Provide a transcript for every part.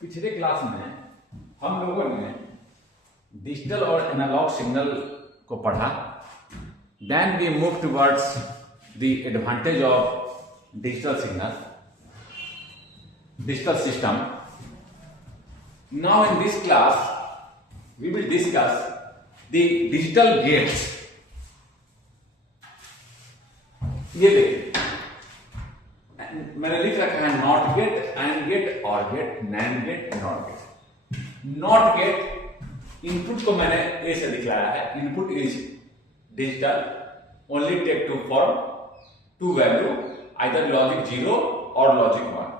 पिछले क्लास में हम लोगों ने डिजिटल और एनालॉग सिग्नल को पढ़ा. Then we move towards the advantage of digital signal, digital system. Now in this class we will discuss the digital gates. ये देखिए मैंने लिख रखा है not gate, and gate, or gate, NAND gate, not gate. Not gate input को मैंने A से दिखलाया है. Input is digital, only take two for two value, either logic 0 और logic 1.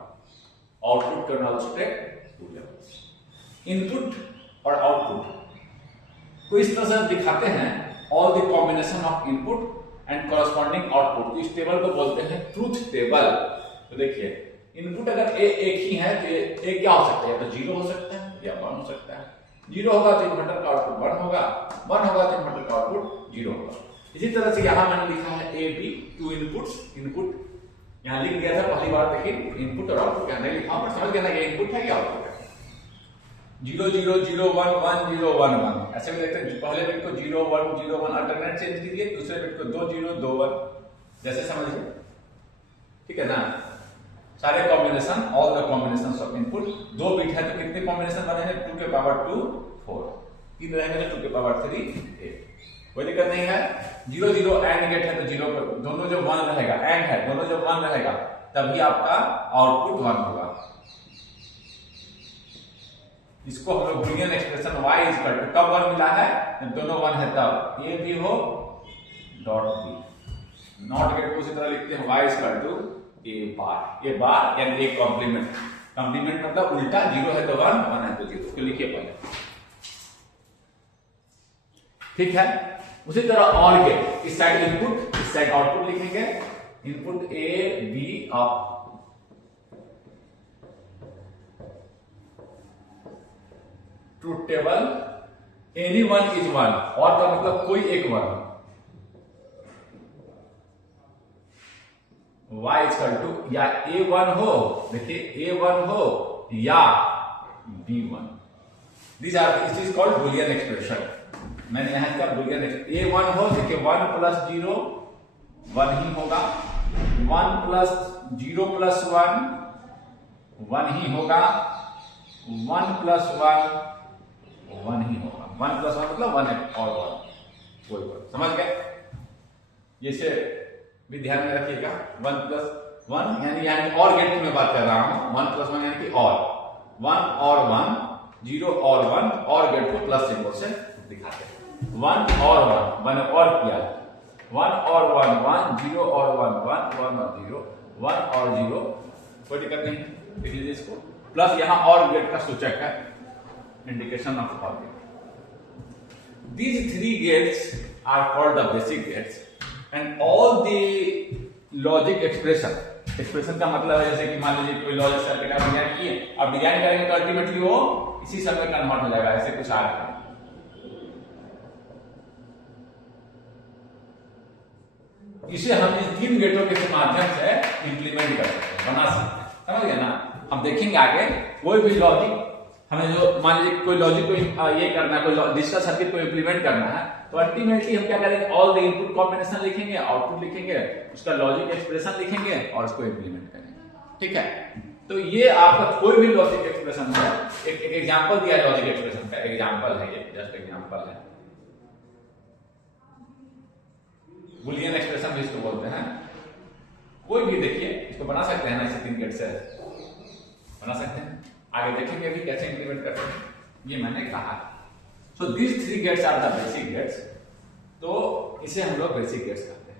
Output can also take two levels. Input और output को इस तरह से दिखाते हैं, all the combination of input and corresponding output. इस टेबल को बोलते हैं ट्रूथ टेबल. तो देखिए इनपुट अगर ए एक ही है तो ए क्या हो सकता है, या तो 0 हो सकता है या 1 हो सकता है. 0 होगा तो इन्वर्टर का आउटपुट 1 होगा, 1 होगा तो इन्वर्टर का आउटपुट 0 होगा. इसी तरह से यहां मैंने लिखा है A B, two inputs. Input यहां लिख दिया था पहली बार, लेकिन इनपुट और आउटपुट यहां नहीं लिखा, पर समझ गया ना ये इनपुट है या आउटपुट है. 0 0 0 1 1 0 1 1 ऐसे भी देखते हैं. पहले बिट को 0 1 0 1 अल्टरनेट चेंज कीजिए, दूसरे बिट को 2 0 2 1 जैसे समझिए. ठीक है ना. सारे combination, all the combinations of input. 2 bit है तो कितने कॉम्बिनेशन बनेंगे, 2 के पावर 2 4, 3 रहेंगे तो 2 के पावर 3 8. कोई दिक्कत नहीं है. 0 0 एंड गेट है तो 0 पर दोनों जब 1 रहेगा, एंड है दोनों जब 1 रहेगा तभी आपका आउटपुट 1 होगा. इसको हम लोग Boolean expression y is equal to, कब 1 मिला है जब दोनों 1 है तब. ए बी हो डॉट बी. नॉट गेट को उसी तरह लिखते हैं y is equal to A bar. A bar यानी ए कॉम्प्लीमेंट. कॉम्प्लीमेंट मतलब उल्टा, 0 है तो 1 1 है तो 0. इसको लिखिए पहले. ठीक है. उसी तरह और गेट, इस साइड इनपुट इस साइड आउटपुट लिखेंगे. Input A be up, truth table any one is 1, और का मतलब कोई एक 1. y इज इक्वल टू या a1 हो, देखिए a1 हो या b1. This are, this is called Boolean expression. मैंने यहां का बूलियन a1 हो, देखिए 1 प्लस 0 1 ही होगा, 1 प्लस 0 प्लस 1 1 ही होगा, 1 प्लस 1 1 ही होगा. 1 प्लस 1 मतलब 1 और 1 कोई बात. समझ गए. जैसे भी ध्यान में रखिएगा. 1 प्लस 1 यानी और गेट की मैं बात कर रहा हूं. 1 प्लस 1 यानी कि और 1 और 1, 0 और 1, और गेट को प्लस सिंबल से दिखाते हैं. 1 और 1 मैंने और किया, 1 और 1 1, 0 और 1 1 1 और 0 1 और 0. कोई दिक्कत नहीं है. लिख लीजिए इसको. प्लस यहां और गेट का सूचक है, इंडिकेशन ऑफ और gate. These 3 gates are called the basic gates, and all the logic expression का मतलब है जैसे कि मान लीजिए कोई लॉजिक सर्किट आप डिजाइन किए, आप डिजाइन करेंगे तो अल्टीमेटली वो इसी सब में कन्वर्ट हो जाएगा. ऐसे कुछ आ रहा है. इसे हम इन 3 गेटों के माध्यम से इंप्लीमेंट कर सकते हैं, बना सकते हैं. समझ गए ना. हम देखेंगे आगे कोई भी लॉजिक हमें, जो मान लीजिए कोई लॉजिक को ये करना है, कोई डिजिटल सर्किट को इंप्लीमेंट करना है, तो अल्टीमेटली हम क्या करेंगे, ऑल द इनपुट कॉम्बिनेशन लिखेंगे, आउटपुट लिखेंगे, उसका लॉजिक एक्सप्रेशन लिखेंगे और उसको इंप्लीमेंट करेंगे. ठीक है. तो ये आपका कोई भी लॉजिक एक्सप्रेशन है. एक एग्जांपल दिया लॉजिक एक्सप्रेशन का, एग्जांपल है ये, जस्ट एग्जांपल है. बूलियन एक्सप्रेशन भी इसको बोलते हैं. कोई भी देखिए इसको बना सकते हैं ना, इसे 3 गेट से बना सकते हैं. आगे देखेंगे अभी कैसे इंप्लीमेंट करते हैं, ये मैंने कहा. So this 3 gates are the basic gates. तो इसे हम लोग बेसिक गेट्स कहते हैं.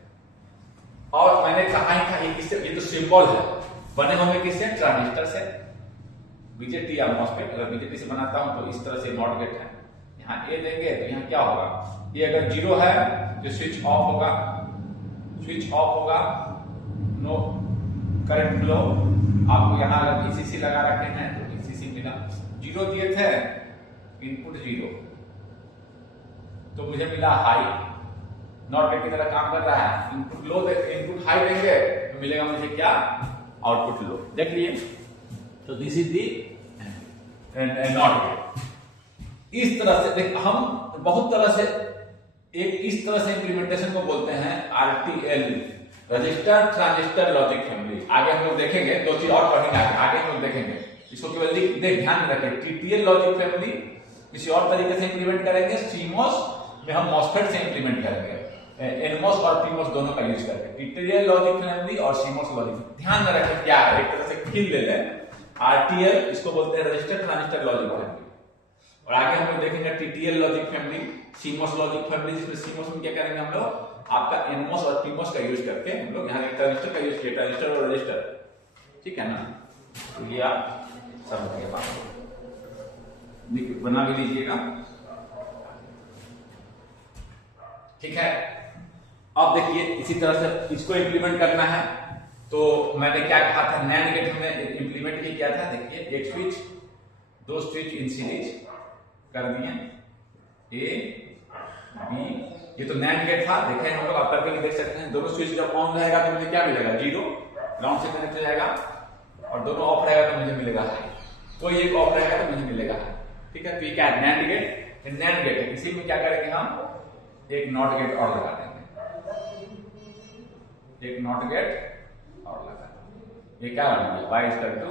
और मैंने कहा ही था ये तो सिंबल है, बने होंगे किससे, ट्रांजिस्टर से. बीजेटी या मॉसफेट, अगर बीजेटी से बनाता हूं तो इस तरह से नॉट गेट है. यहाँ ए देंगे तो यहाँ क्या होगा, ये अगर 0 है तो स्विच ऑफ होगा, स्विच ऑफ होगा, नो करंट फ्लो. आपको यहाँ अगर ईसीसी लगा रखे हैं तो ईसीसी मिला. 0 दिए थे, इनपुट 0 तो मुझे मिला हाई. नॉट गेट की तरह काम कर रहा है. इनपुट लो, इनपुट हाई देंगे तो मिलेगा मुझे क्या, आउटपुट लो. देख लिए. तो this is the not gate. इस तरह से देख, हम बहुत तरह से एक इस तरह से इंप्लीमेंटेशन को बोलते हैं RTL, register transistor logic family. आगे हम लोग देखेंगे, दो चीज और पढ़ेंगे आगे हम लोग देखेंगे। इसको केवल देख ध्यान में रखें, TTL लॉजिक फैमिली किसी और तरीके से इंप्लीमेंट करेंगे, CMOS में हम MOSFET से इंप्लीमेंट करेंगे, NMOS और PMOS दोनों का यूज करके। TTL लॉजिक फैमिली और CMOS लॉजिक, ध्यान में रखें क्या है, एक तरह से खील ले लें। RTL इसको बोलते हैं रजिस्टर ट्रांजिस्टर लॉजिक फैमिली, और आगे हम लोग देखेंगे TTL logic family, CMOS logic family, जिसमें CMOS में क्या करेंगे हम लोग, आपका NMOS और PMOS का यूज करके हम लोग यहाँ ट्रांजिस्टर का यूज किया, ट्रांजिस्टर और रजिस्टर, ठीक है ना। तो ये आप समझिए, बात बना भी लीजिएगा, ठीक है। अब देखिए इसी तरह से इसको इंप्लीमेंट करना है, तो मैंने क्या कहा था, नैंड गेट हमने इंप्लीमेंट किया था। देखिए एक स्विच, दो स्विच इन सीरीज कर दिए, A B, ये तो नैंड गेट था, देखें हम लोग, आप करके भी देख सकते हैं। दोनों स्विच जब ऑन रहेगा तो मुझे क्या मिलेगा, 0, ग्राउंड से कनेक्ट हो जाएगा, और दोनों ऑफ रहेगा तो मुझे मिलेगा हाई, कोई एक ऑफ रहेगा तो मुझे मिलेगा हाई, ठीक है। तो ये क्या है, नैंड गेट, नैंड गेट है। इसी में क्या करेंगे हम, एक नॉट गेट और लगा देंगे, एक नॉट गेट और लगा देंगे। ये क्या बन गया, y इक्वल टू,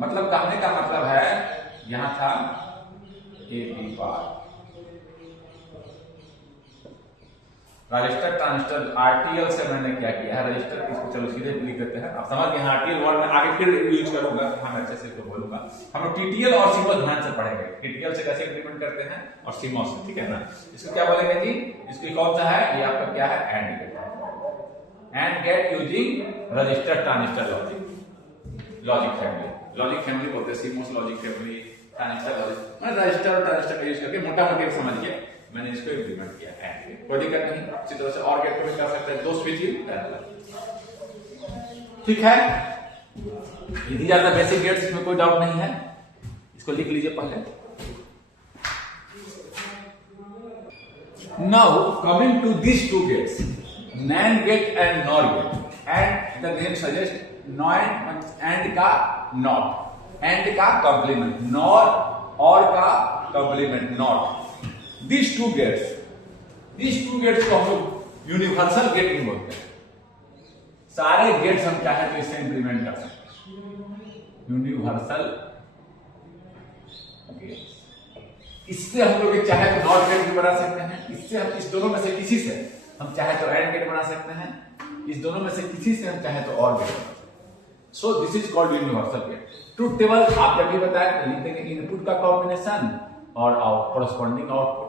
मतलब कहने का मतलब है यहां था A B bar, register transistor RTL से मैंने क्या किया है, रजिस्टर इसको चलो सीधे लिख देते हैं, आप समझ गए। RTL वर्ड में आगे फिर यूज करूंगा, हम अच्छे से तो बोलूंगा। हम लोग TTL और CMOS ध्यान से पढ़ेंगे, TTL से कैसे इंप्लीमेंट करते हैं और CMOS से, ठीक है ना। इसको क्या बोलेंगे जी, इसको कौन सा है, ये आपका क्या है, AND gate, AND gate using register transistor logic family, logic family बोलते हैं CMOS logic family, transistor logic, मतलब रजिस्टर और ट्रांजिस्टर का यूज करके मोटा मोटी समझिए मैंने इसको इंप्लीमेंट किया है। कोई दिक्कत नहीं, इसी तरह से और गेट को भी कर सकते हैं, दो स्विच ही पैरेलल, ठीक है। यदि आर द बेसिक गेट्स, इसमें कोई डाउट नहीं है, इसको लिख लीजिए पहले। Now coming to this two gates, NAND gate and NOR gate, and the name suggest not, and का नॉट, एंड का कॉम्प्लीमेंट, NOR और का complement not. These two gates को हम लोग यूनिवर्सल गेट नहीं बोलते हैं। सारे गेट्स हम चाहे तो इससे इंप्लीमेंट कर सकते हैं, यूनिवर्सल गेट्स। इससे हम लोग चाहे तो नॉट गेट भी बना सकते हैं, इससे हम इस दोनों में से किसी से हम चाहे तो एंड गेट बना सकते हैं, इस दोनों में से किसी से हम चाहे तो और गेट बना सकते हैं। So this is called universal gate. Truth table आप जब भी बताएं तो लिख देंगे इनपुट का कॉम्बिनेशन और कॉरस्पॉन्डिंग आउटपुट।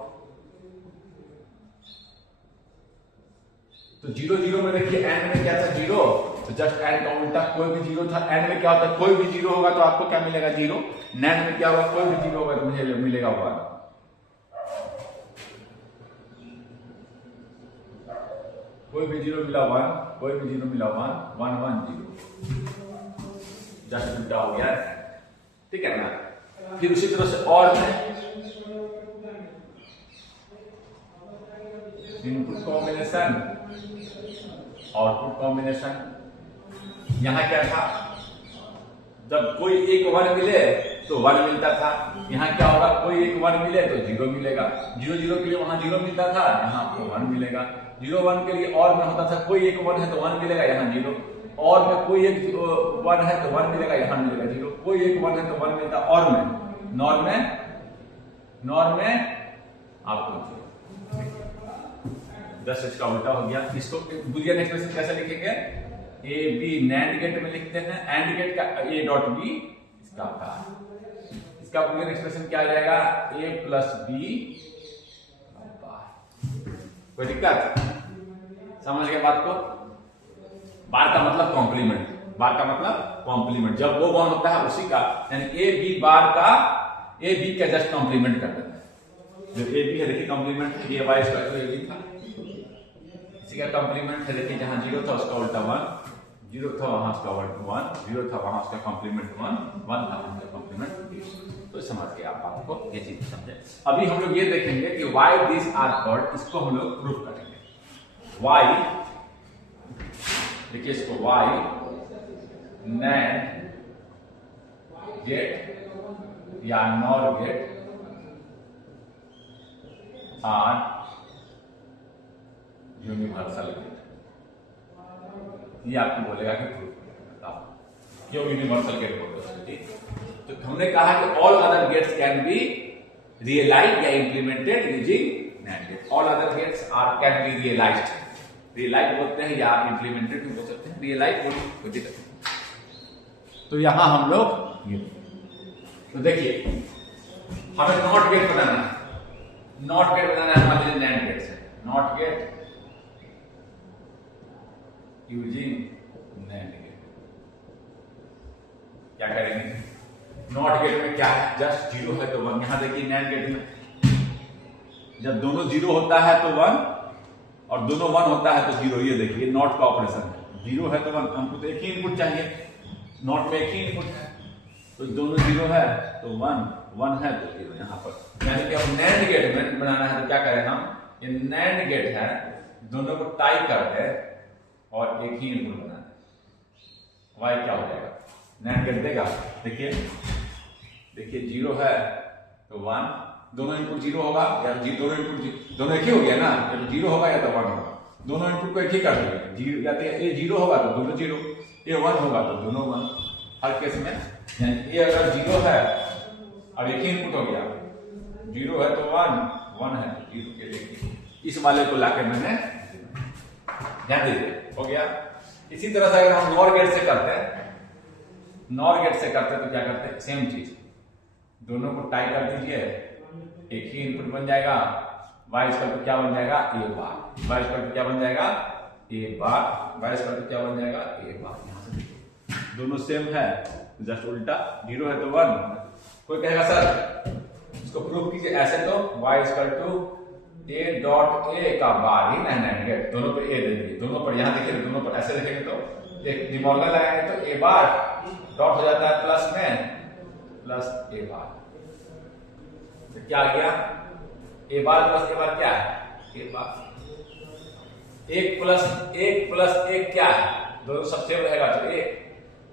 तो 0 0 में देखिए, एंड में क्या था 0, तो जस्ट एंड का उल्टा, कोई भी 0 था, एंड में क्या होता है, कोई भी 0 होगा तो आपको क्या मिलेगा 0, नैंड में क्या होगा, कोई भी 0 होगा तो मुझे मिलेगा 1, कोई भी 0 मिला 1, कोई भी 0 मिला 1 1 1 0, जस्ट उल्टा हो गया, ठीक है ना। फिर उसी तरह से और में इनपुट कॉम्बिनेशन आउटपुट कॉम्बिनेशन, यहां क्या था, जब कोई एक 1 मिले तो 1 मिलता था, यहां क्या होगा, कोई एक 1 मिले तो 0 मिलेगा, 0 0 के लिए वहां 0 मिलता था, यहां आपको 1 मिलेगा, 0 1 के लिए और में होता था, कोई एक 1 है तो 1 मिलेगा, यहां 0, और में कोई एक 1 है तो 1 मिलेगा, यहां मिलेगा 0, कोई एक 1 है तो 1 मिलता, और में नॉर में आपको 10 इसका उल्टा हो गया। इसको बुलियन एक्सप्रेशन कैसे लिखेंगे, ए बी नैंड गेट में लिखते हैं, एंड गेट का ए डॉट बी, इसका बुलियन एक्सप्रेशन क्या आ जाएगा, ए प्लस बी। कोई दिक्कत, समझ गए बात को। बार का मतलब कॉम्प्लीमेंट, बार का मतलब कॉम्प्लीमेंट, जब वो वन होता है उसी का, यानी ए बी बार का, ए बी का जस्ट कॉम्प्लीमेंट कर देता है। जो ए बी है देखिए complement, A Y square A B था, इसी का कॉम्प्लीमेंट है देखिए, जहां 0 था उसका उल्टा 1, 0 था वहां उसका 1, 0 था वहां उसका कॉम्प्लीमेंट 1, 1 था वहां उसका कॉम्प्लीमेंट। तो समझ गए आप बात को, ये चीज समझे। अभी हम लोग ये देखेंगे कि व्हाई दिस आर कॉल्ड, इसको हम लोग प्रूफ करेंगे। व्हाई, देखिए इसको व्हाई NAND गेट या NOR gate are universal gate. ये आपको बोलेगा कि प्रूफ बताओ क्यों यूनिवर्सल गेट बोलते हैं। ठीक, तो हमने कहा कि all other gates can be realised या implemented using NAND gate. All other gates are can be realised, realise बोलते हैं या इंप्लीमेंटेड भी बोल सकते हैं, रियलाइज बोलते हैं। तो यहां हम लोग तो देखिए हमें नॉट गेट बनाना है, नॉट गेट बनाना है हमारे NAND गेट से, not gate using NAND gate. क्या करेंगे, नॉट गेट में क्या है, जस्ट जीरो है तो 1। यहां देखिए NAND गेट में जब दोनों जीरो होता है तो 1 और दोनों 1 होता है तो 0। ये देखिए नॉट का ऑपरेशन है, जीरो है तो 1, हमको तो एक ही इनपुट चाहिए, नॉट में एक ही इनपुट है तो दोनों जीरो है तो 1 है तो 0 यहाँ पर। यानी कि अब NAND गेट में बनाना है तो क्या करें हम, ये NAND गेट है दोनों को टाई कर दे और एक ही इनपुट बनाना है। वाई क्या हो जाएगा, NAND गेट देगा, देखिए देखिए जीरो है तो 1, दोनों इनपुट जीरो होगा या दोनों इनपुट दोनों एक ही हो गया ना, या तो जीरो होगा या तो 1 होगा, दोनों इनपुट को एक ही कर देंगे। जीरो या तो ये जीरो होगा तो दोनों जीरो, ये 1 होगा तो दोनों 1। हर केस में ये अगर जीरो है अब एक ही इनपुट हो गया, जीरो है तो 1 है तो 0 के देखिए इस वाले को लाके मैंने ध्यान दीजिए हो गया। इसी तरह से अगर हम नॉर गेट से करते हैं, नॉर गेट से करते हैं तो क्या करते हैं, सेम चीज दोनों को टाई कर दीजिए, एक ही इनपुट बन जाएगा, वाई स्क्वायर क्या बन जाएगा, ए बार, वाई स्क्वायर क्या बन जाएगा, ए बार, वाई स्क्वायर क्या बन जाएगा, ए बार। यहां से देखिए दोनों सेम है, जस्ट उल्टा, जीरो है तो 1। कोई कहेगा सर इसको प्रूफ कीजिए, ऐसे तो Y square to A dot A का बार ही NAND गेट, दोनों पे ए दे दीजिए, दोनों पर यहां देखिए दोनों पर ऐसे देखेंगे तो एक डिमॉर्गन लगाएंगे तो ए बार डॉट हो जाता है प्लस में प्लस ए बार। तो क्या आ गया, ए बार प्लस ए बार क्या है, ए बार। एक प्लस एक क्या है, दोनों सब सेम रहेगा तो एक,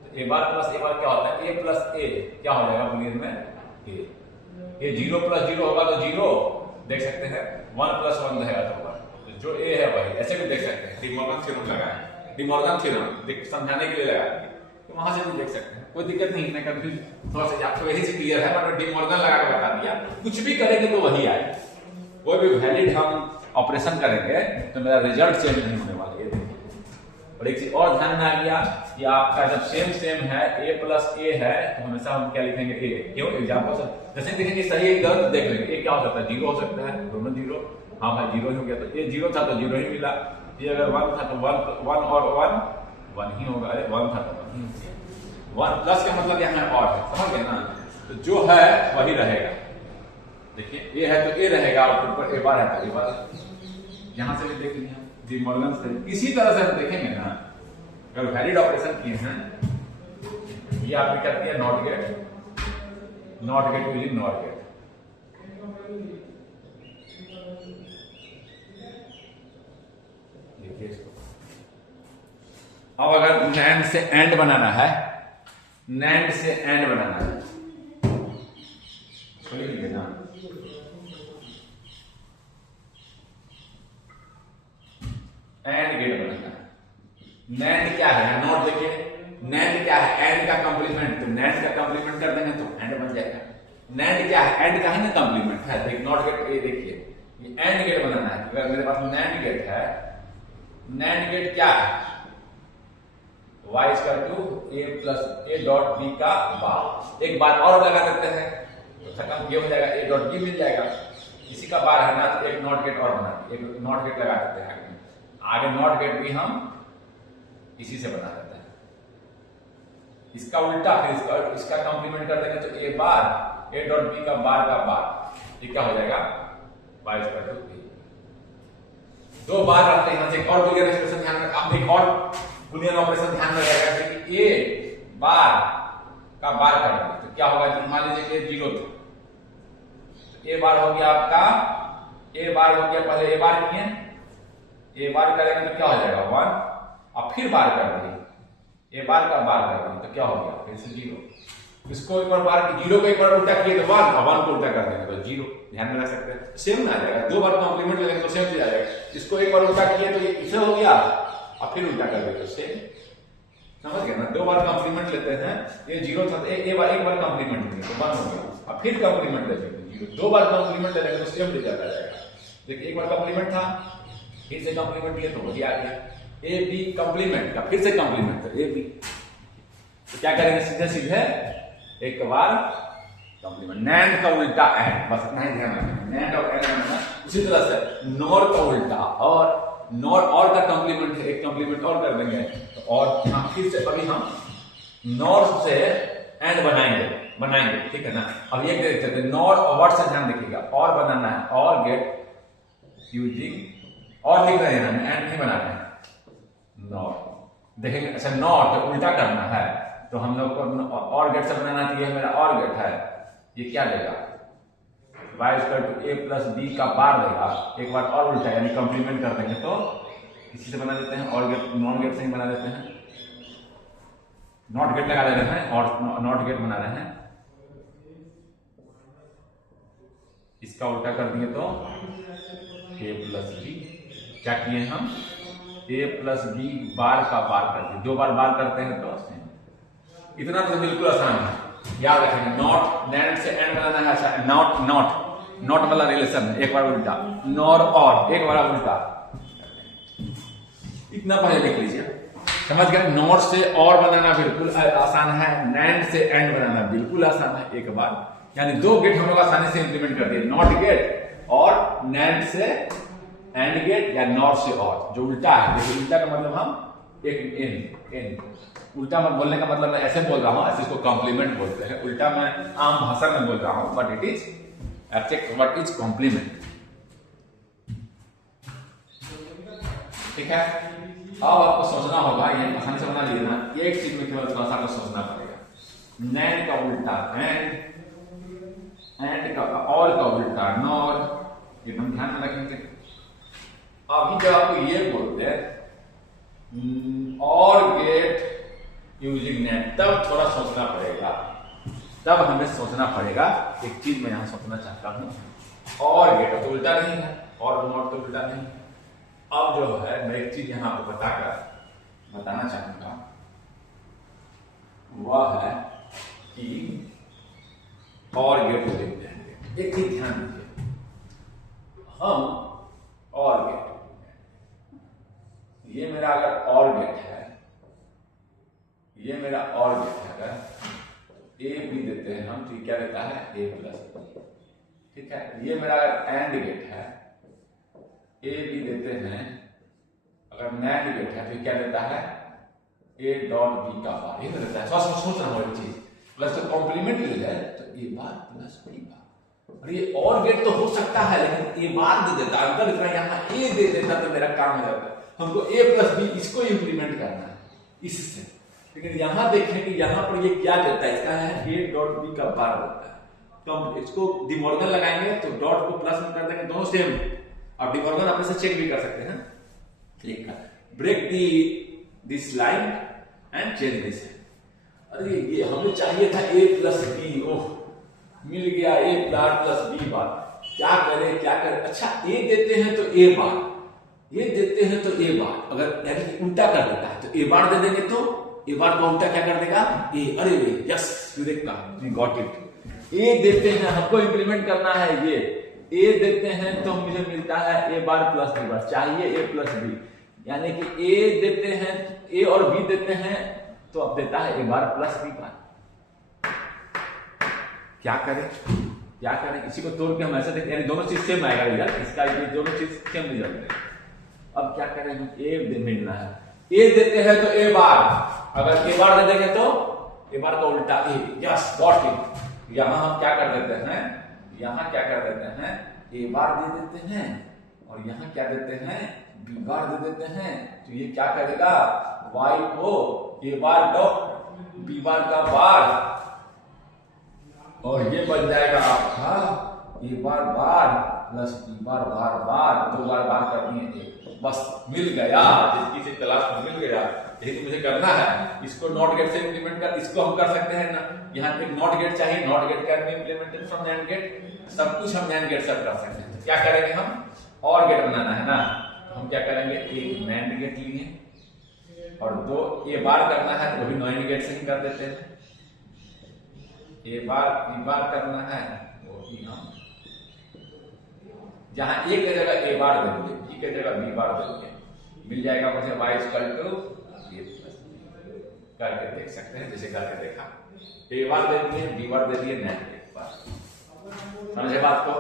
तो ए बार प्लस ए बार क्या होता है, ए प्लस ए क्या हो जाएगा बुनियाद में ए। ये 0 प्लस 0 होगा तो 0 देख सकते हैं, 1 प्लस 1 रहेगा तो 1, तो जो ए है वही। ऐसे भी देख सकते हैं, डिमॉर्गन थ्योरम लगाए, डिमॉर्गन थ्योरम समझाने के लिए लगाया, तो वहां से भी देख सकते हैं, कोई दिक्कत नहीं है। कभी थोड़ा सा आपको यही से क्लियर है, मैंने डिमॉर्गन लगा के बता दिया, कुछ भी करेंगे तो वही आए। कोई भी वैलिड हम ऑपरेशन करेंगे तो मेरा रिजल्ट चेंज नहीं होने वाला है। और एक चीज और ध्यान में आ गया कि आपका जब सेम है, ए प्लस ए है तो हमेशा हम क्या लिखेंगे, ए। क्यों, एग्जाम्पल जैसे देखेंगे सही गलत देख लेंगे, ए क्या हो सकता है, 0 हो सकता है, दोनों 0, हाँ भाई 0 हो गया तो ये 0 था तो 0 ही मिला, ये अगर 1 था तो 1 और 1 ही होगा, अरे 1 था तो 1 प्लस का मतलब यहाँ और है, समझ गए ना। तो जो है वही रहेगा, देखिए ए है तो ए रहेगा, आउटपुट पर ए बार है तो ए बार। यहां से भी देख लिया डिमॉर्गन से, इसी तरह से हम देखेंगे ना, अगर वैलिड ऑपरेशन किए हैं, ये आपकी करती है not gate using not gate. देखिए इसको अब अगर NAND से एंड बनाना है, NAND से एंड बनाना है, लिखिए ना, एंड गेट बनाना है। NAND क्या है, नॉट देखिए NAND क्या है, एंड का कंप्लीमेंट, तो NAND का कंप्लीमेंट कर देंगे तो एंड बन जाएगा। NAND क्या है, एंड का ही ना कंप्लीमेंट है, देखिए नॉट गेट, ये देखिए ये एंड गेट बनाना है। अगर मेरे पास NAND गेट है, NAND गेट क्या है, y equal to a plus a dot b का बार, एक बार और लगा देते हैं तो खत्म, ये हो जाएगा, a डॉट b मिल जाएगा। इसी का बार है ना, तो एक नॉट गेट और बना, एक नॉट गेट लगा देते हैं आगे नॉट गेट भी हम इसी से बना देते हैं। इसका उल्टा फिर इसका कंप्लीमेंट कर देंगे तो a bar a dot b का बार, ये क्या हो जाएगा, y इक्वल टू b। 2 बार रखते हैं, एक और बुलियन एक्सप्रेशन ध्यान में, अब एक और बुलियन ऑपरेशन ध्यान में रहेगा कि a बार का बार कर देंगे तो क्या होगा, मान लीजिए कि 0 था, a बार हो गया आपका, a बार हो गया, पहले a बार किए, a बार करेंगे तो क्या हो जाएगा 1, और फिर बार कर देंगे, a बार का बार कर देंगे तो क्या हो गया, फिर से 0। इसको एक बार जीरो को एक बार उल्टा किए तो वन, और वन को उल्टा कर देंगे तो जीरो, ध्यान में रख सकते हैं, सेम ना आ जाएगा। दो बार कॉम्प्लीमेंट लेंगे तो सेम चीज आ जाएगा। इसको एक बार उल्टा किए तो ये इसे हो गया, और फिर उल्टा कर देंगे तो सेम, समझ गए ना। दो बार कॉम्प्लीमेंट लेते हैं, ये जीरो था, एक बार कॉम्प्लीमेंट लेंगे तो वन हो गया, और फिर कॉम्प्लीमेंट लेंगे तो जीरो। दो बार कॉम्प्लीमेंट लेंगे तो सेम रिजल्ट आ जाएगा। देखिए एक बार कॉम्प्लीमेंट था, फिर से कॉम्प्लीमेंट लिए तो वही आ गया, ए बी कॉम्प्लीमेंट का फिर से कॉम्प्लीमेंट तो ए बी। तो क्या करेंगे, सीधे सीधे एक बार कॉम्प्लीमेंट, नैंड का उल्टा एंड, बस इतना ही ध्यान रखना, नैंड और एंड। उसी तरह से नॉर का उल्टा, और नॉर और का कॉम्प्लीमेंट है, एक कॉम्प्लीमेंट और कर देंगे तो और हाँ, फिर से अभी हम नॉर से एंड बनाएंगे, ठीक है ना। अब ये देखते थे नॉर और वर्ड से ध्यान रखिएगा, और बनाना है, और गेट यूजिंग, और लिख रहे हैं हम, एंड नहीं बना रहे हैं, नॉट देखेंगे। अच्छा नॉट उल्टा करना है तो हम लोग को और गेट से बनाना चाहिए, मेरा और गेट है, ये क्या देगा, y equal to a plus B का बार देगा, एक बार और उल्टा यानी कॉम्प्लीमेंट कर देंगे तो इसी से बना देते हैं, और गेट नॉन गेट से ही बना देते हैं, नॉट गेट लगा देते हैं और नॉट गेट बना रहे हैं। इसका उल्टा कर दिए तो a प्लस बी, क्या किए हम, a प्लस बी बार का बार कर दिए, दो बार करते हैं तो इतना तो बिल्कुल आसान है, याद रखेंगे। नॉट नैंड से एंड बनाना है, अच्छा नॉट वाला रिलेशन, एक बार उल्टा, नॉर और एक बार उल्टा, इतना पहले देख लीजिए, समझ गए। नॉट से और बनाना बिल्कुल आसान है, नैंड से एंड बनाना बिल्कुल आसान है, एक बार, यानी दो गेट हम लोग आसानी से इंप्लीमेंट कर दिए, नॉट गेट और नैंड से एंड गेट, या नॉर से और, जो उल्टा है। देखिए उल्टा का मतलब हम एक एन उल्टा मैं बोलने का मतलब मैं ऐसे बोल रहा हूं, ऐसे इसको कॉम्प्लीमेंट बोलते हैं, उल्टा मैं आम भाषा में बोल रहा हूं, but it is actually what is complement, ठीक है। अब आपको सोचना होगा, ये आसानी से बना लीजिए ना, एक चीज में केवल थोड़ा सा आपको सोचना पड़ेगा, नैंड का उल्टा एंड का और का उल्टा नॉर, एकदम ध्यान में रखेंगे। अभी जब आपको ये बोलते हैं और गेट यूजिंग नैंड, तब थोड़ा सोचना पड़ेगा, तब हमें सोचना पड़ेगा। एक चीज मैं यहां सोचना चाहता हूं, और गेट तो उल्टा नहीं है, और नॉट तो उल्टा नहीं। अब जो है मैं एक चीज यहां पे बताना चाहूंगा, वह है कि और गेट को देखते हैं। एक चीज ध्यान दीजिए, हम और गेट, ये मेरा अगर और गेट है, ये मेरा और गेट है, अगर ए बी देते हैं हम तो क्या देता है ए प्लस बी, ठीक है। ये मेरा अगर एंड गेट है, ए बी देते हैं, अगर नैंड गेट है तो क्या देता है ए डॉट बी का बार, ये देता है। सोच रहा हूं एक चीज, प्लस तो कॉम्प्लीमेंट ले जाए तो ए बार प्लस बी बार, और ये और गेट तो हो सकता है, लेकिन ए बार दे देता, अगर इतना यहाँ ए दे देता तो मेरा काम हो जाता है। हमको ए प्लस बी इसको इंप्लीमेंट करना है इससे, लेकिन यहां देखें कि यहां पर ये क्या देता है, इसका है ए डॉट बी का बार होता है, तो हम इसको डिमॉर्गन लगाएंगे तो डॉट को प्लस में कर देंगे, दोनों सेम। अब डिमॉर्गन अपने से चेक भी कर सकते हैं, ठीक है। Break this line and change this. अरे ये हमें चाहिए था ए प्लस बी, ओह मिल गया ए प्लस बी बार, क्या करें। अच्छा ए देते हैं तो ए बार, ये देते हैं तो ए बार, अगर यानी उल्टा कर देता है तो ए बार दे देंगे तो ए बार का उल्टा क्या कर देगा ए, अरे यस यू देखा, वी गॉट इट। ए देते हैं, हमको इंप्लीमेंट करना है, ये ए देते हैं तो मुझे मिलता है ए बार प्लस बी बार, चाहिए ए प्लस बी, यानी कि ए देते हैं, ए और बी देते हैं तो अब देता है ए बार प्लस बी बार। क्या करें, इसी को तोड़ के हम ऐसे देखें, यानी दोनों चीज सेम आएगा रिजल्ट, इसका ये दोनों चीज सेम रिजल्ट देगा। अब क्या करें, ए मिलना है, ए देते हैं तो ए बार, अगर ए बार दे देंगे तो ए बार का उल्टा ए, यस गॉट इट। यहां हम क्या कर देते हैं, ए बार दे देते हैं, और यहां क्या देते हैं बी बार दे देते हैं, तो ये क्या करेगा y को ए बार डॉट बी बार का बार, और ये बन जाएगा आपका ए बार बार प्लस बी बार दो बार कर दिए, बस मिल गया, जिसकी से क्लास में मिल गया। यही तो मुझे करना है, इसको नॉट गेट से इंप्लीमेंट कर, इसको हम कर सकते हैं ना, यहाँ पे नॉट गेट चाहिए, not gate can be implemented from NAND gate. सब कुछ हम नैंड गेट से कर सकते हैं। तो क्या करेंगे हम, और गेट बनाना है ना, तो हम क्या करेंगे, एक नैंड गेट लिए और दो ए बार करना है तो भी नॉइंड गेट से ही कर देते हैं। ए बार बी बार करना है वो भी हम जहां ए की जगह ए बार दे दिए, बी की जगह बी बार दे दिए, मिल जाएगा मुझे y equal to A plus करके देख सकते हैं, जैसे करके देखा, ए बार दे दिए बी बार दे दिए नैंड गेट बार। समझे बात को,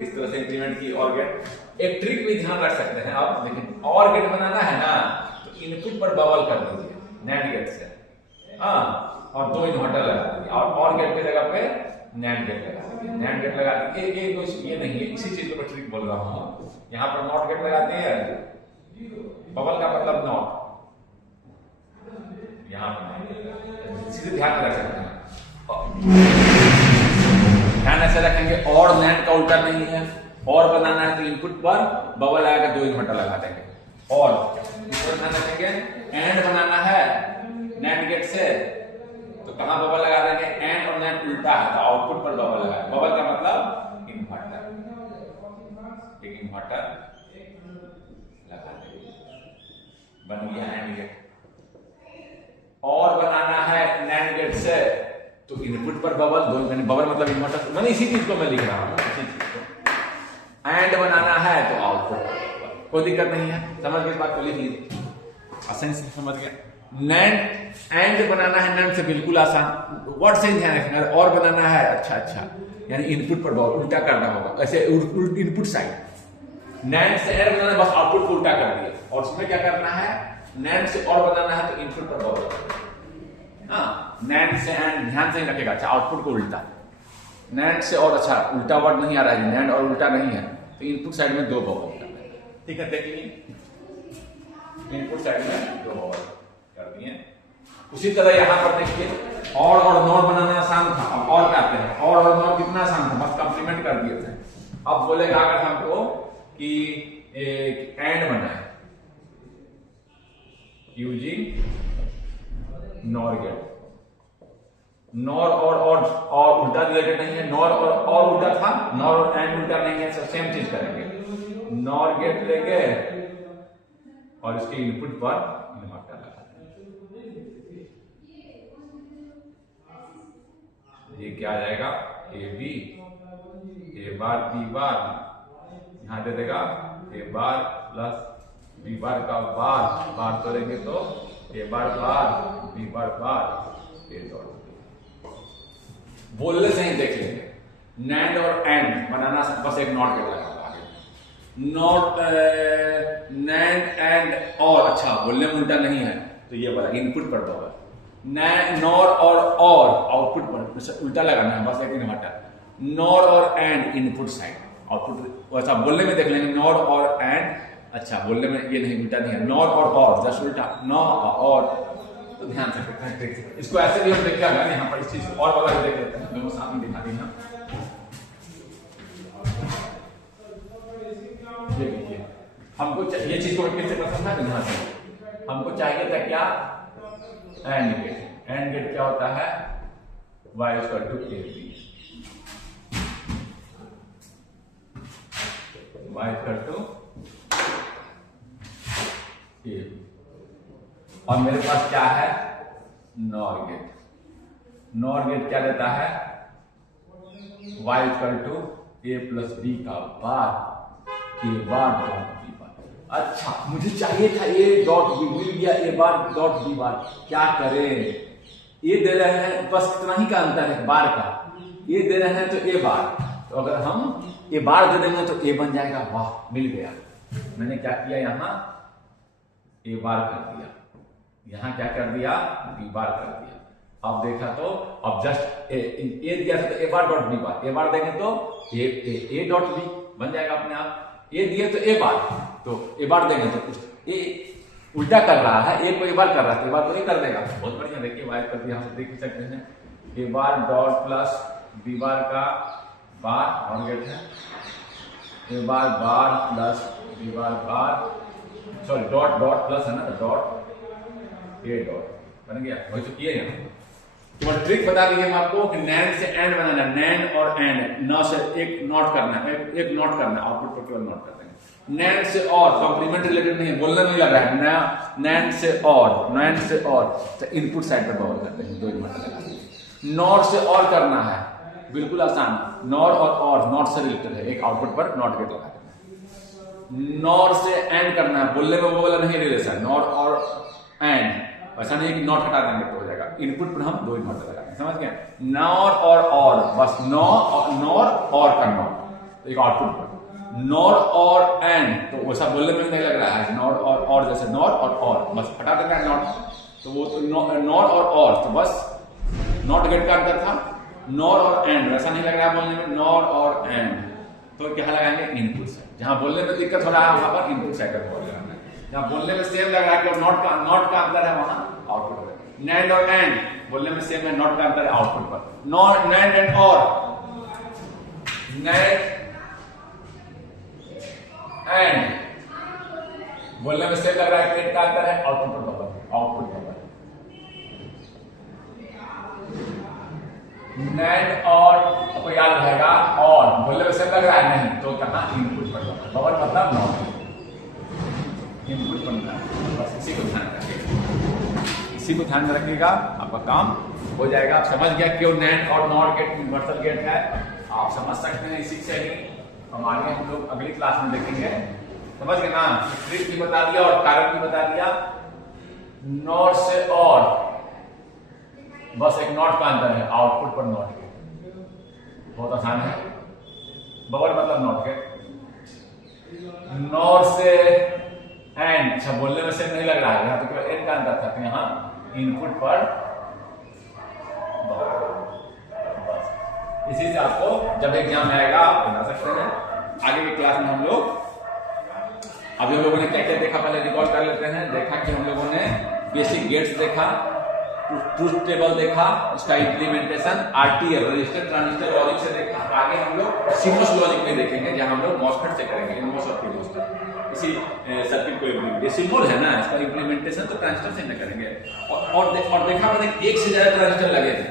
इस तरह से इंप्लीमेंट की और गेट। एक ट्रिक भी ध्यान रख सकते हैं आप, लेकिन और गेट बनाना है ना तो इनपुट पर बबल कर दीजिए नैंड गेट से, हाँ, और दो इन्वर्टर लगा दीजिए और गेट की जगह पे नैंड गेट लगा दीजिए, नैंड गेट लगा दीजिए। ये नहीं है, इसी चीज को मैं ट्रिक बोल रहा हूँ। यहाँ पर नॉट गेट लगाते हैं, बबल का मतलब नॉट, यहाँ पर सीधे ध्यान में रख सकते हैं, ध्यान ऐसे रखेंगे। और नैंड का उल्टा नहीं है, और बनाना है तो इनपुट पर बबल आएगा, दो इन्वर्टर लगा देंगे। और इसको ध्यान रखेंगे, एंड बनाना है नैंड गेट से तो कहां बबल लगा देंगे, एंड और नैंड उल्टा है तो आउटपुट पर बबल लगा, बबल का मतलब इन्वर्टर, एक इन्वर्टर लगा देंगे, बन गया एंड गेट। और बनाना है नैंड गेट से तो इनपुट पर बबल, दो बबल मतलब इन्वर्टर, मैंने इसी चीज को मैं लिख रहा हूं, इसी चीज को। एंड बनाना है तो आउटपुट, कोई दिक्कत नहीं है, समझ गए इस बात को, लिख लीजिए, आसानी से समझ गया। नैंड एंड बनाना है नैंड से बिल्कुल आसान, वर्ड से ध्यान रखना। और बनाना है, अच्छा, यानी इनपुट पर बबल उल्टा करना होगा, ऐसे इनपुट साइड नैंड से एंड बनाना, बस आउटपुट को उल्टा कर दिया। और उसमें क्या करना है, नैंड से और बनाना है तो इनपुट पर बबल, हाँ, नैंड से एंड ध्यान से ही रखेगा, अच्छा, आउटपुट को उल्टा, नैंड से और, अच्छा, उल्टा वर्ड नहीं आ रहा है, नैंड और उल्टा नहीं है तो इनपुट साइड में दो बबल करना है, ठीक है, देखिए इनपुट साइड में दो बबल कर दिए। उसी तरह यहां पर देखिए, और नॉर बनाना आसान था, अब और क्या आते हैं, और नॉर कितना आसान था, बस कंप्लीमेंट कर दिए थे। अब बोलेगा अगर हमको कि एंड बनाए यूजिंग नॉर गेट, नॉर और उल्टा रिलेटेड नहीं है, नॉर और उल्टा था, नॉर और एंड उल्टा नहीं है, सब सेम चीज करेंगे। नॉर गेट लेंगे और इसके इनपुट पर इन्वर्टर लगा देंगे, ये क्या आ जाएगा, A B, A bar B bar, यहां दे देगा ए बार प्लस बी बार का बार करेंगे तो ए बार बी बार ए डॉट। बोलने से ही देख लेंगे, नैंड और एंड बनाना बस एक नॉट गेट लगा, नॉट नैंड एंड और, अच्छा, बोलने में उल्टा नहीं है तो ये वाला इनपुट पर बबल, नॉर और आउटपुट पर उल्टा लगाना है, बस एक इन्वर्टर, नॉर और एंड इनपुट साइड, आउटपुट, अच्छा, बोलने में देख लेंगे नॉर और एंड, अच्छा, बोलने में ये नहीं, उल्टा नहीं है, नॉर और जस्ट उल्टा, नॉ और, तो ध्यान से इसको ऐसे भी हम देखिएगा, यहाँ पर इस चीज को और वाला देख लेते हैं, दोनों साथ में दिखा दी ना, ये देखिए, हमको ये चीज को फिर से पसंद है, ध्यान से हमको चाहिए था क्या, एंड गेट क्या होता है, y equal to A B, y equal to A, और मेरे पास क्या है, नॉर गेट, नॉर गेट क्या देता है, y equal to A plus B का bar, A bar dot B bar, अच्छा, मुझे चाहिए था ए डॉट बी, मिल गया ए बार डॉट बी बार, क्या करें, ये दे रहे हैं, बस इतना ही का अंतर है बार का, ये दे रहे हैं तो ए बार, तो अगर हम ए बार दे देंगे तो ए बन जाएगा, वाह, मिल गया। मैंने क्या किया, यहाँ ए बार कर दिया, यहाँ क्या कर दिया, बी बार कर दिया। अब देखा तो अब जस्ट ए दिया था तो ए bar dot B bar, A बार देंगे तो ए डॉट बी बन जाएगा अपने आप, ए दिए तो ए बार, तो ए बार देंगे तो कुछ ए उल्टा कर रहा है, ए को ए बार कर रहा है, ए बार तो ए कर देगा, बहुत बढ़िया। देखिए वाई कर दिया, हम देख सकते हैं, A bar dot plus B bar का बार ऑन गेट है, A bar plus B bar, sorry dot plus है ना, तो डॉट ए डॉट बन गया, वही तो किए यहाँ, तो ट्रिक बता दी हम आपको कि नैंड से एंड बनाना, नैंड और एंड, न से एक नॉट करना है, एक नॉट करना है, आउटपुट पर केवल नॉट करते हैं। नैंड से और कॉम्प्लीमेंट रिलेटेड नहीं, बोलना नहीं लग रहा है, नैंड से और, नैंड से और, तो इनपुट साइड पर बबल करते हैं, 2 मिनट लगाते हैं। नॉट से और करना है, बिल्कुल आसान, नॉर और नॉट से रिलेटेड है, एक आउटपुट पर नॉट गेट लगा देना। नॉर से एंड करना है, बोलने में वो वाला नहीं रिलेशन, नॉर और एंड, ऐसा नहीं कि नॉट हटा देंगे तो हो जाएगा, इनपुट पर हम 2 नॉट लगाएंगे, समझ गए? नॉर और बस नॉर और का नॉट, एक आउटपुट पर नॉर और एंड, तो वैसा बोलने में नहीं लग रहा है, नॉर और जैसे नॉर और बस हटा देना है नॉट, तो वो तो नॉर और, तो बस नॉट गेट का अंतर था, नॉर और एंड, ऐसा नहीं लग रहा है बोलने में, नॉर और एंड, तो क्या लगाएंगे? Input side. जहां बोलने में दिक्कत हो रहा है वहां पर इनपुट साइड पर लगाना है, जहां बोलने में सेम लग रहा है कि नॉट का अंतर है वहां आउटपुट पर। नैंड और एंड बोलने में सेम है, नॉट का अंतर है आउटपुट पर। नॉट, नैंड एंड और, नैंड एंड बोलने में सेम लग रहा है, गेट का अंतर है आउटपुट पर बबल, आउटपुट पर। नैंड और आपको याद रहेगा, और बोलने में सेम लग रहा है नहीं, तो कहां? इनपुट पर बबल, मतलब नॉट, इनपुट बनना है, बस इसी को ध्यान रखिएगा, इसी को ध्यान में रखिएगा, आपका काम हो जाएगा। आप समझ गया क्यों नैंड और नॉट गेट यूनिवर्सल गेट है, आप समझ सकते हैं इसी से ही। हम आगे हम लोग अगली क्लास में देखेंगे, समझ गए ना? ट्रिक भी बता दिया और कारण भी बता दिया। नॉट से और, बस एक नॉट का अंतर है, आउटपुट पर नॉट गेट, बहुत आसान है। बबल मतलब नॉट गेट। नॉर से एंड, अच्छा बोलने में सेम नहीं लग रहा है, यहाँ तो केवल एन का अंतर था, तो यहाँ इनपुट पर बस। इसी से आपको जब एग्जाम में आएगा आप बना सकते हैं। आगे की क्लास में हम लोग, अभी हम लोगों ने क्या क्या देखा पहले रिकॉर्ड कर लेते हैं। देखा कि हम लोगों ने बेसिक गेट्स देखा, ट्रूथ टेबल देखा, उसका implementation, RTL register transistor logic से देखा। आगे हम लोग सीमोस लॉजिक में देखेंगे, जहां हम लोग मॉसफेट से करेंगे, इनवर्स और पीमोस का इसी सर्किट को इम्प्लीमेंट। ये सिंबल है ना, इसका इम्प्लीमेंटेशन तो ट्रांजिस्टर से करेंगे। और देखा मैंने एक से ज्यादा ट्रांजिस्टर लगे थे,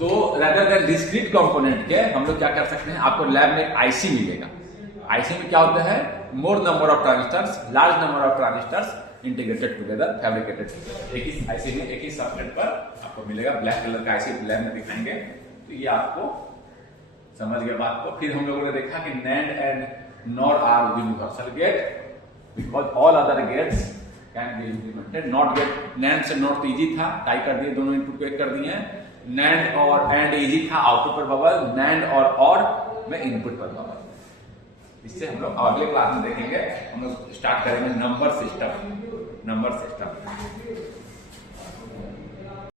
तो रेदर देन डिस्क्रीट कंपोनेंट के हम लोग क्या कर सकते हैं, आपको लैब में एक आईसी मिलेगा। आईसी में क्या होता है? मोर number of transistors, large number of transistors integrated together, fabricated. एक ही आईसी में एक ही सबनेट पर आपको मिलेगा। ब्लैक कलर का आईसी लैब में दिखाएंगे, तो ये आपको समझ गया बात को। फिर हम लोगों ने देखा कि NAND and NOR are universal gate because all other gates can be implemented. Not gate, NAND से नॉट इजी था, टाई कर दिए, दोनों इनपुट को एक कर दिए। नैंड और एंड इजी था, आउटपुट पर बबल। नैंड और में इनपुट पर बबल। इससे हम लोग अगले क्लास में देखेंगे। हम लोग स्टार्ट करेंगे नंबर सिस्टम।